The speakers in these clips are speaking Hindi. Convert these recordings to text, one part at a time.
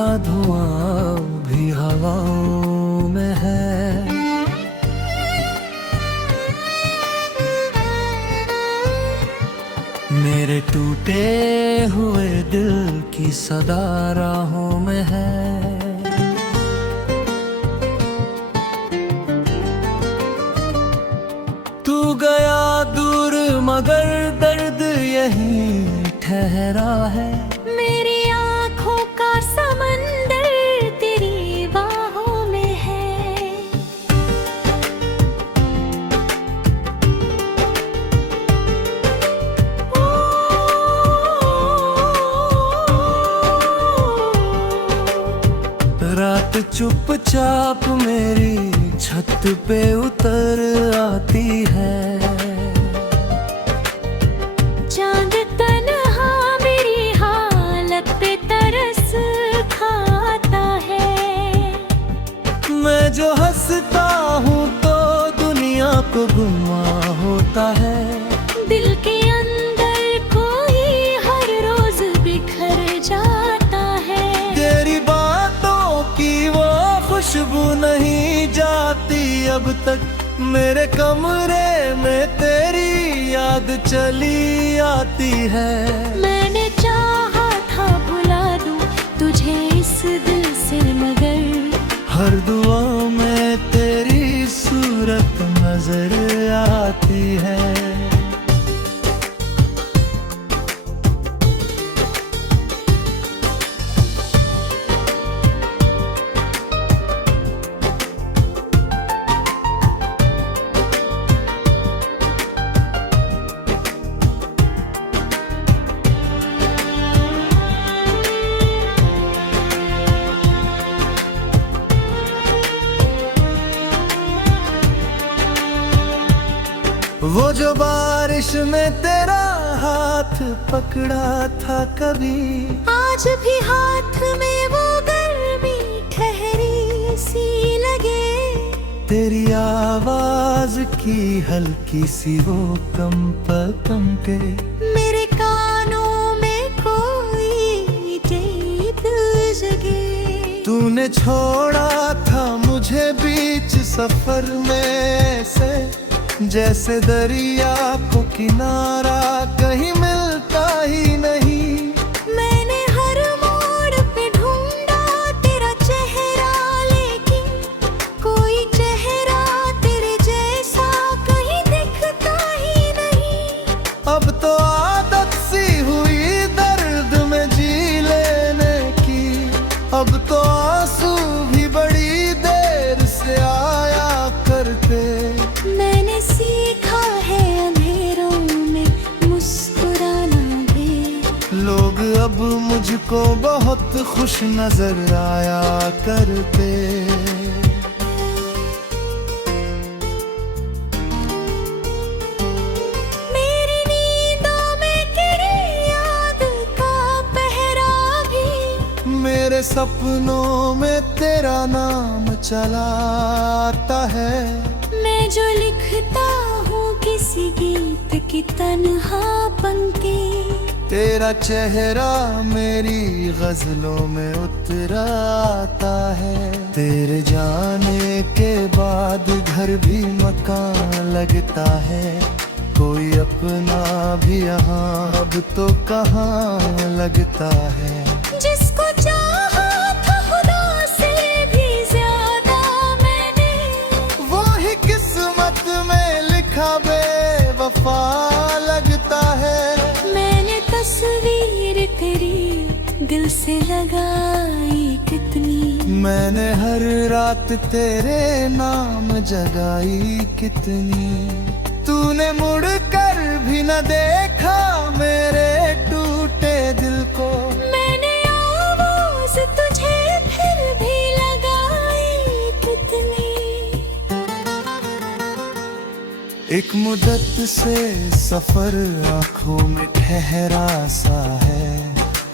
का धुआं भी हवाओं में है। मेरे टूटे हुए दिल की सदा राहों में है। तू गया दूर मगर दर्द यहीं ठहरा है। मेरी आँखों का समंदर तेरी बाहों में है। रात चुपचाप मेरी छत पे उतर आती है। चांद तन्हा मेरी हालत पे तरस खाता है। मैं जो हंसता हूँ तो दुनिया को गुमा होता है। दिल के अंदर कोई हर रोज बिखर जाता है। तेरी बातों की वो खुशबू नहीं जाती अब तक। मेरे कमरे में तेरी याद चली आती है। मैंने चाहा था भुला दूं तुझे इस दिल से मगर हर दुआ में तेरी सूरत नजर आती है। वो जो बारिश में तेरा हाथ पकड़ा था कभी, आज भी हाथ में वो गर्मी ठहरी सी लगे। तेरी आवाज की हल्की सी वो कंपे मेरे कानों में कोई गीत जगे। तूने छोड़ा था मुझे बीच सफर में से, जैसे दरिया को किनारा कहीं मिलता ही नहीं। मैंने हर मोड़ पे ढूंढा तेरा चेहरा लेकिन कोई चेहरा तेरे जैसा कहीं दिखता ही नहीं। अब तो आदत सी हुई दर्द में जी लेने की। अब तो आंसू भी बड़ी देर से आया करते। मैंने सीखा है अंधेरों में मुस्कुराना भी। लोग अब मुझको बहुत खुश नजर आया करते। मेरी नींदों में तेरी याद का पहरा भी। मेरे सपनों में तेरा नाम चलाता है। मैं जो लिखता हूँ किसी गीत की तन्हा पंक्ति, तेरा चेहरा मेरी गजलों में उतर आता है। तेरे जाने के बाद घर भी मकान लगता है। कोई अपना भी यहाँ अब तो कहाँ लगता है। जिसको चाहा था खुदा से भी ज्यादा मैंने, वो ही किस्मत में लिखा बेवफा लगता है। मैंने तस्वीर तेरी दिल से लगाई कितनी। मैंने हर रात तेरे नाम जगाई कितनी। तूने मुड़ कर भी न देखा मेरे टूटे दिल को। मैंने आवाज तुझे फिर भी लगाई कितनी। एक मुद्दत से सफर आंखों में ठहरा सा है।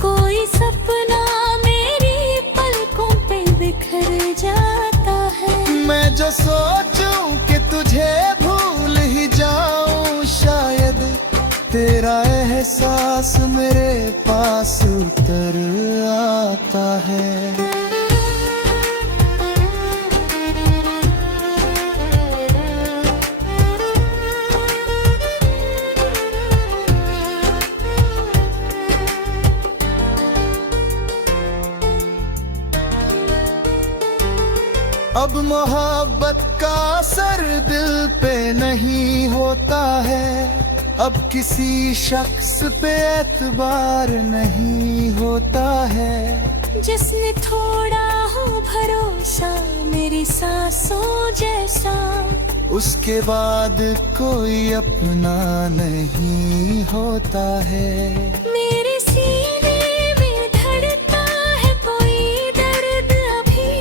कोई सपना मेरी पलकों पे बिखर जाता है। मैं जो सोचूं कि तुझे भूल ही जाऊं शायद तेरा एहसास मेरे पास उतर आता है। अब मोहब्बत का असर दिल पे नहीं होता है, अब किसी शख्स पे एतबार नहीं होता है। जिसने थोड़ा हो भरोसा मेरी सांसों जैसा, उसके बाद कोई अपना नहीं होता है। मेरे सीने में धड़कता है कोई दर्द अभी,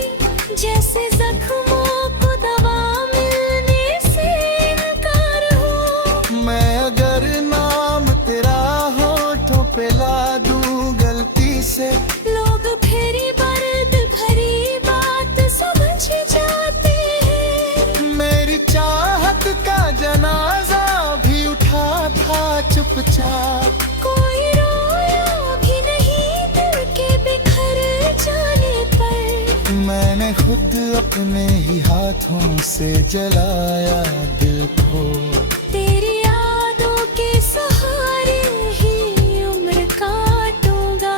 जैसे जख्मों को दवा मिलने से इनकार हो। मैं अगर नाम तेरा होठों पे ला दूं गलती से, लोग फिर दर्द भरी बात समझ जाते हैं। मेरी चाहत का जनाजा भी उठा था चुपचाप, कोई रोया भी नहीं दिल के बिखर जाने पर। मैंने खुद अपने ही हाथों से जलाया दिल को। तेरी यादों के सहारे ही उम्र काटूंगा।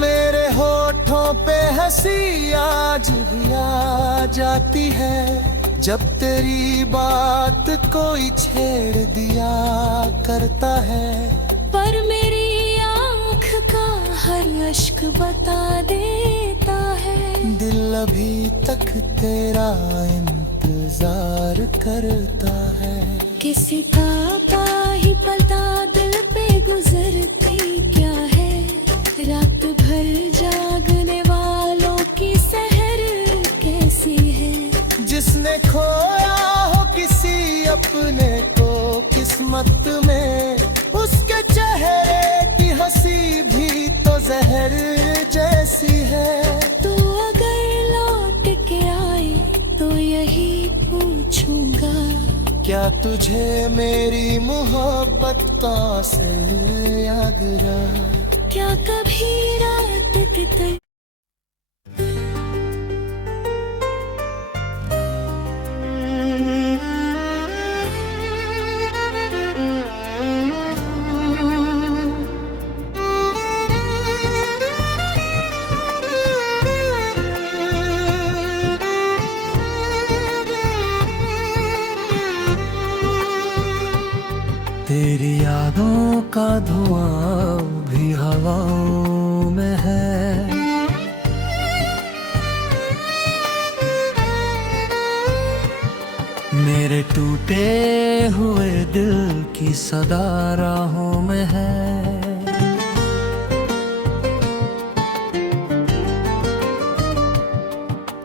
मेरे होठों पे हंसी आज भी आ जाती है, जब तेरी बात कोई छेड़ दिया करता है। पर मेरी आँख का हर अश्क बता देता है, दिल अभी तक तेरा इंतजार करता है। किसी का ही पता दिल पे गुजरती क्या है। रात भर जागने वालों की सहर कैसी है। जिसने खोया हो किसी अपने को किस्मत में, उसके चेहरे की हंसी भी तो जहर जैसी है। तू अगर लौट के आए तो यही पूछूंगा, क्या तुझे मेरी मोहब्बत से आगरा? क्या कभी रात के तर तेरी यादों का धुआं भी हवाओं में है। मेरे टूटे हुए दिल की सदा राहों में है।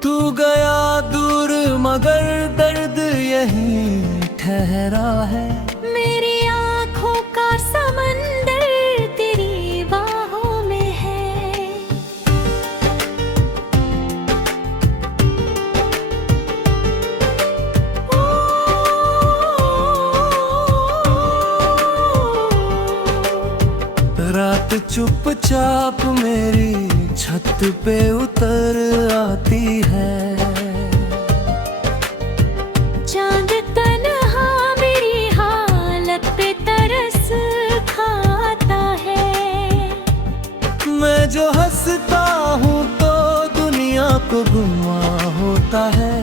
तू गया दूर मगर दर्द यहीं ठहरा है। मेरी आँखों का समंदर तेरी बाहों में है। रात चुपचाप मेरी छत पे उतर आती है। चांद तन्हा मेरी हालत पे तरस खाता है। मैं जो हंसता हूँ तो दुनिया को गुमा होता है।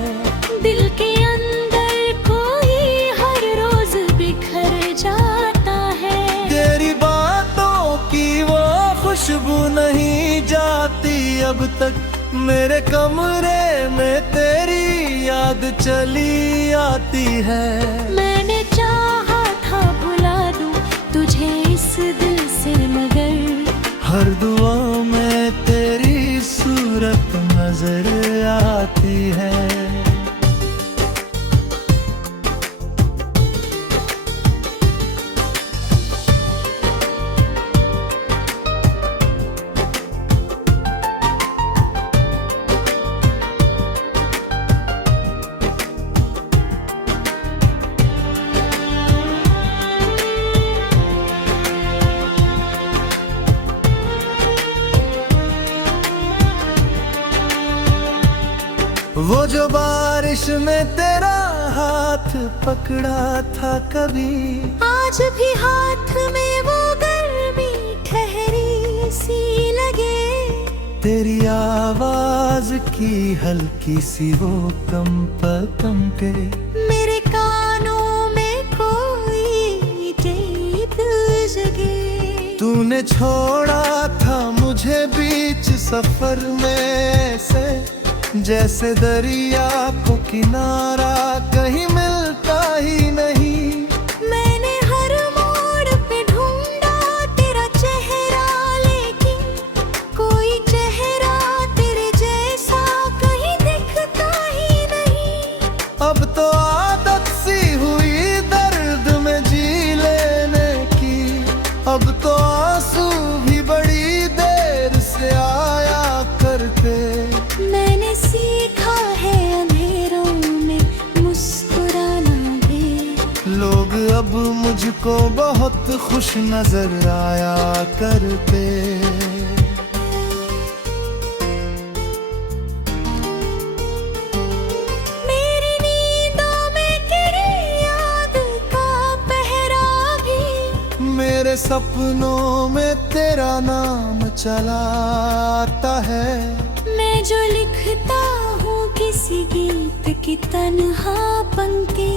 दिल के अंदर कोई हर रोज बिखर जाता है। तेरी बातों की वो खुशबू नहीं जाती अब तक। मेरे कमरे में तेरी याद चली आती है। मैंने चाहा था भुला दूं तुझे इस दिल से, मगर हर दुआ में तेरी सूरत नजर आती है। वो जो बारिश में तेरा हाथ पकड़ा था कभी, आज भी हाथ में वो गर्मी ठहरी सी लगे। तेरी आवाज की हल्की सी वो कंपे मेरे कानों में कोई गीत जगे। तूने छोड़ा था मुझे बीच सफर में से, जैसे दरिया को किनारा कहीं मिलता ही नहीं। मैंने हर मोड़ पे ढूंढा तेरा चेहरा, लेकिन कोई चेहरा तेरे जैसा कहीं दिखता ही नहीं। अब तो आदत सी हुई दर्द में जी लेने की, अब तो आंसू भी बड़ी देर से आया करते। मैंने सीखा है अंधेरों में मुस्कुराना भी। लोग अब मुझको बहुत खुश नजर आया करते। मेरी नींदों में तेरी याद का पहरा भी। मेरे सपनों में तेरा नाम चलाता है। मैं जो लिखता हूँ किसी गीत की तन्हा पंक्ति,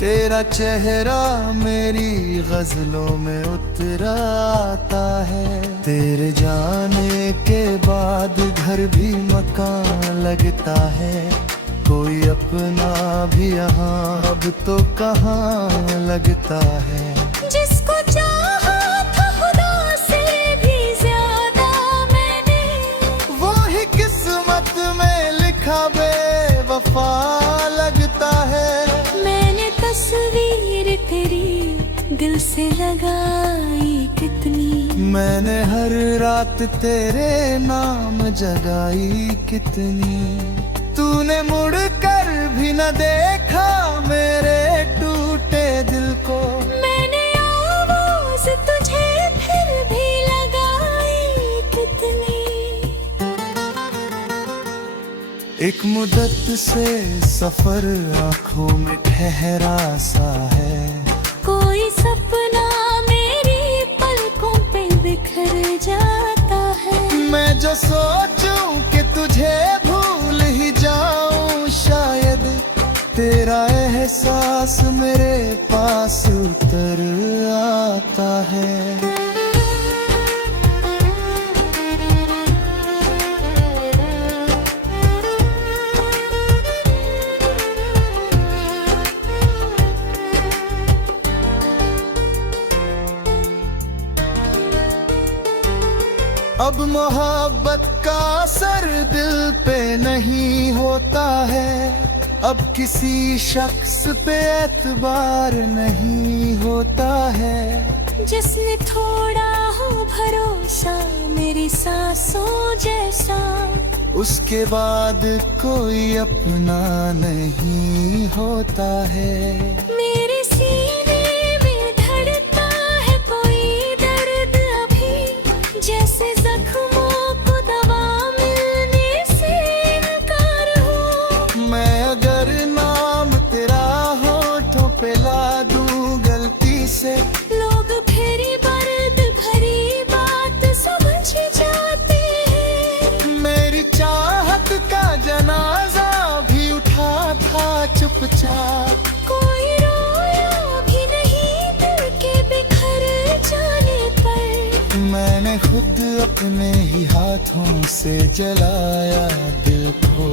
तेरा चेहरा मेरी गजलों में उतर आता है। तेरे जाने के बाद घर भी मकान लगता है, कोई अपना भी यहाँ अब तो कहाँ लगता है। जिसको चाहा था खुदा से भी ज्यादा मैंने, वो ही किस्मत में लिखा बेवफा लगता है। मैंने तस्वीर तेरी दिल से लगाई कितनी, मैंने हर रात तेरे नाम जगाई कितनी। तूने मुड़ कर भी न देखा मेरे टूटे दिल को। मैंने आवाज तुझे फिर भी लगाई कितनी। एक मुद्दत से सफर आंखों में ठहरा सा है। कोई सपना मेरी पलकों पे बिखर जाता है। मैं जो सोचूं कि तुझे भूल ही जाऊं शायद, तेरा एहसास मेरे पास उतर आता है। अब मोहब्बत का असर दिल पे नहीं होता है, अब किसी शख्स पे एतबार नहीं होता है। जिसने थोड़ा हो भरोसा मेरी सांसों जैसा, उसके बाद कोई अपना नहीं होता है। मेरे सीने में धड़कता है कोई दर्द अभी, जैसे जख्मों को दवा मिलने से इनकार हो। मैं अगर नाम तेरा होठों पे ला दूं गलती से, लोग फिर दर्द भरी बात समझ जाते हैं। मेरी चाहत का जनाजा भी उठा था चुपचाप। कोई रोया भी नहीं दिल के बिखर जाने पर। मैंने खुद अपने ही हाथों से जलाया दिल को।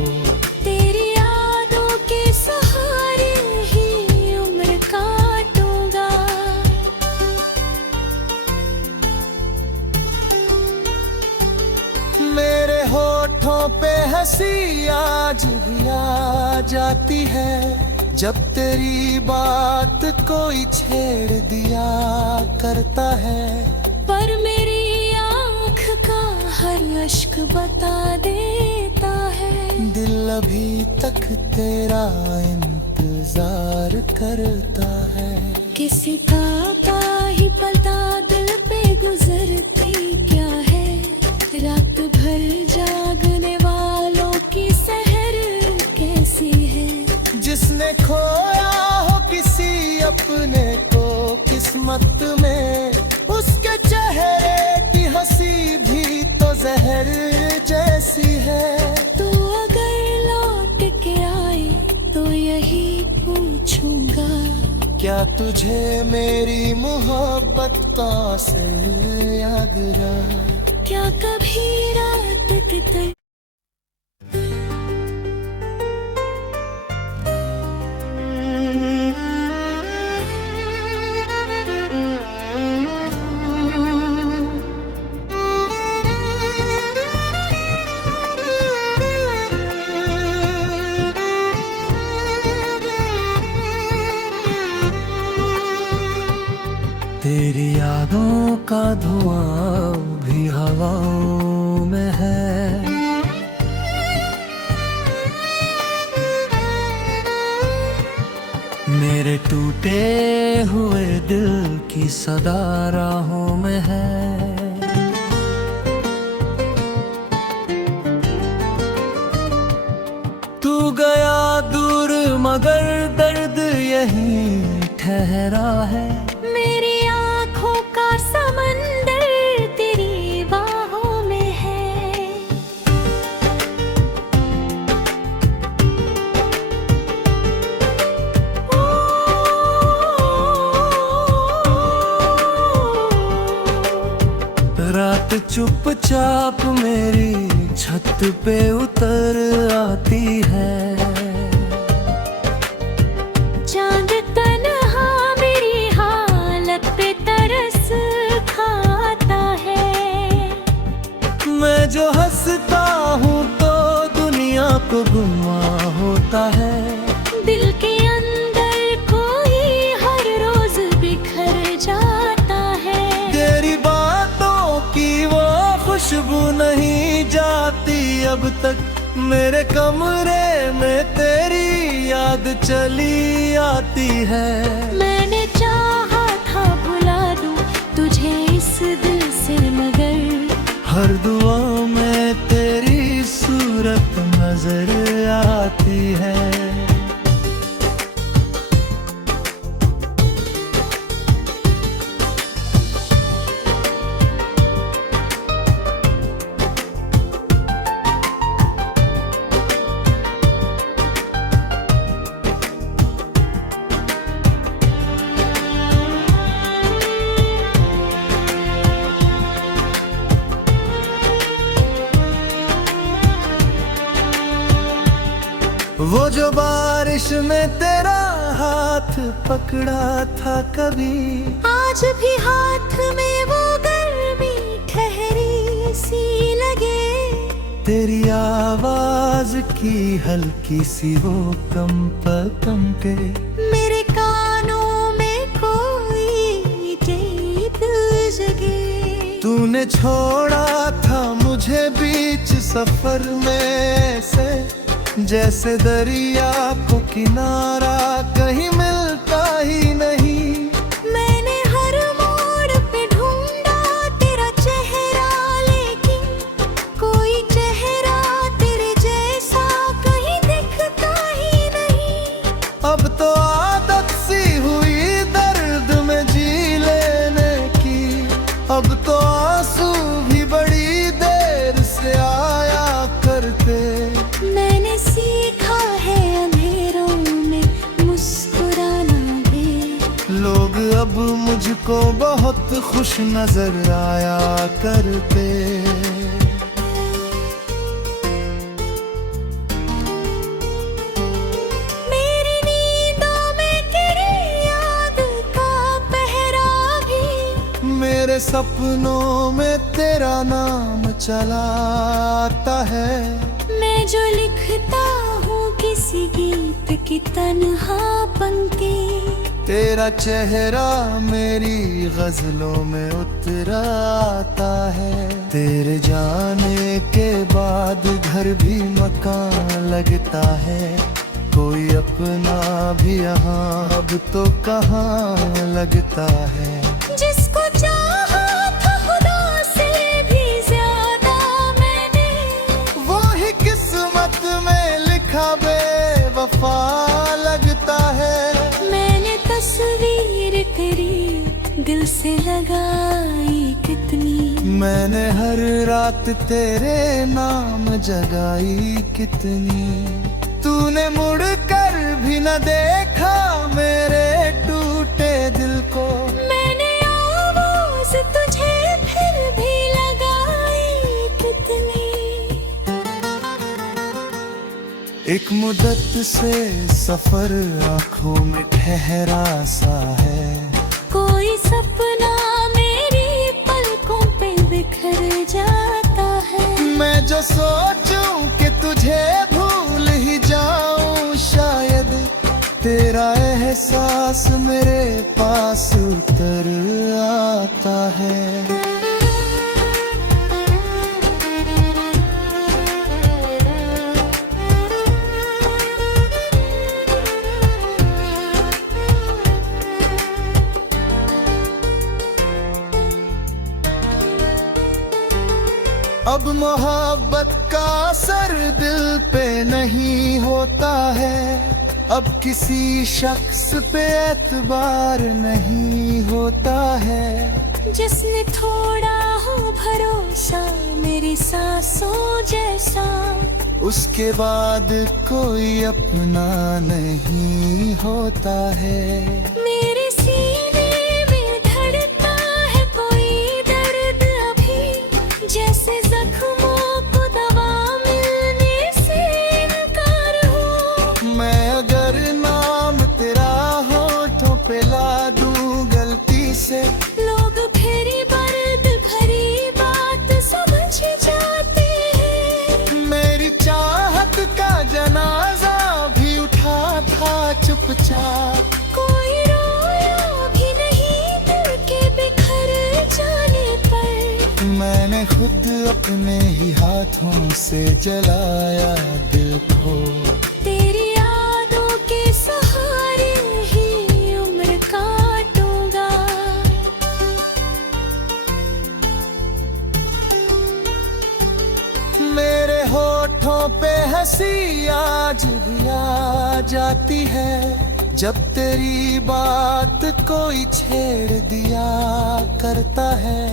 तेरी यादों के सहारे ही उम्र काटूंगा। मेरे होठों पे हंसी आज भी आ जाती है, जब तेरी बात कोई छेड़ दिया करता है। पर मेरी आँख का हर अश्क बता देता है, दिल अभी तक तेरा इंतजार करता है। किसी का ही पता दिल पे गुजरती क्या है। रात भर जागने वालों की सहर क्या तुझे मेरी मोहब्बत का से आगरा? क्या कभी रात के तेरी यादों का धुआं भी हवाओं में है। मेरे टूटे हुए दिल की सदा राहों में है। तू गया दूर मगर दर्द यहीं ठहरा है। मेरी आँखों का समंदर तेरी बाहों में है। रात चुपचाप मेरी छत पे उतर आती है। चांद तन्हा मेरी हालत पे तरस खाता है। मैं जो हंसता हूँ तो दुनिया को गुमा होता है। दिल के अंदर कोई हर रोज बिखर जाता है। तेरी बातों की वो खुशबू नहीं जाती अब तक। मेरे कमरे में तेरी याद चली आती है। मैंने चाहा था भुला दूं तुझे इस दिल से मगर हर दुआ में तेरी सूरत नजर आती है। वो जो बारिश में तेरा हाथ पकड़ा था कभी, आज भी हाथ में वो गर्मी ठहरी सी लगे। तेरी आवाज की हल्की सी वो कंपे मेरे कानों में कोई गीत जगे। तूने छोड़ा था मुझे बीच सफर में से, जैसे दरिया को किनारा कहीं मिलता ही नहीं। मैंने हर मोड़ पे ढूंढा तेरा चेहरा, लेकिन कोई चेहरा तेरे जैसा कहीं दिखता ही नहीं। अब तो आदत सी हुई दर्द में जी लेने की। अब तो आंसू भी बड़ी देर से आया करते। मैंने सीखा है अंधेरों में मुस्कुराना भी। लोग अब मुझको बहुत खुश नजर आया करते। मेरी नींदों में तेरी याद का पहरा भी। मेरे सपनों में तेरा नाम चलाता है। मैं जो लिखता हूँ किसी गीत की तन्हा पंक्ति, तेरा चेहरा मेरी गजलों में उतर आता है। तेरे जाने के बाद घर भी मकान लगता है। कोई अपना भी यहाँ अब तो कहाँ लगता है। जिसको चाहा था खुदा से भी ज्यादा मैंने, वो ही किस्मत में लिखा बेवफा लगता है। मैंने तस्वीर तेरी दिल से लगाई कितनी। मैंने हर रात तेरे नाम जगाई कितनी। तूने मुड़ कर भी न देखा मेरे टूटे एक मुद्दत से सफर आंखों में ठहरा सा है। कोई सपना मेरी पलकों पे बिखर जाता है। मैं जो सोचूं कि तुझे भूल ही जाऊं, शायद तेरा एहसास मेरे पास उतर आता है। अब मोहब्बत का असर दिल पे नहीं होता है। अब किसी शख्स पे एतबार नहीं होता है। जिसने थोड़ा हो भरोसा मेरी सांसों जैसा, उसके बाद कोई अपना नहीं होता है। मेरे सीने में धड़कता है कोई दर्द अभी, जैसे जख्मों को दवा मिलने से इनकार हो। मैं अगर नाम तेरा होठों पे ला दूं गलती से, लोग फिर दर्द भरी बात समझ जाते हैं। मेरी चाहत का जनाजा भी उठा था चुपचाप। कोई रोया भी नहीं दिल के बिखर जाने पर। मैंने खुद अपने ही हाथों से जलाया दिल को। तेरी यादों के सहारे ही उम्र काटूंगा। मेरे होठों पे हंसी आज भी आ जाती है, जब तेरी बात कोई छेड़ दिया करता है।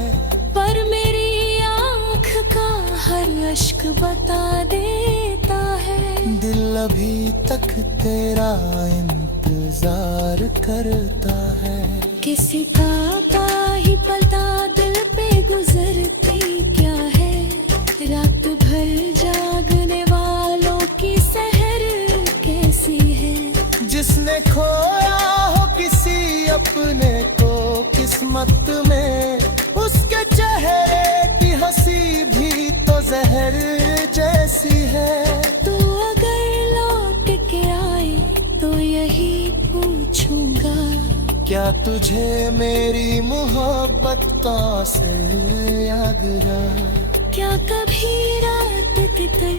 पर मेरी आँख का हर अश्क बता देता है, दिल अभी तक तेरा इंतजार करता है। किसी का ही पलता दिल पे गुजरती क्या है। रात भर जागने वालों की सहर कैसी है। जिसने खोया हो किसी अपने को किस्मत में, उसके चेहरे की हंसी भी तो जहर जैसी है। तू अगर लौट के आए तो यही पूछूंगा, क्या तुझे मेरी मोहब्बत का से आगरा? क्या कभी रात के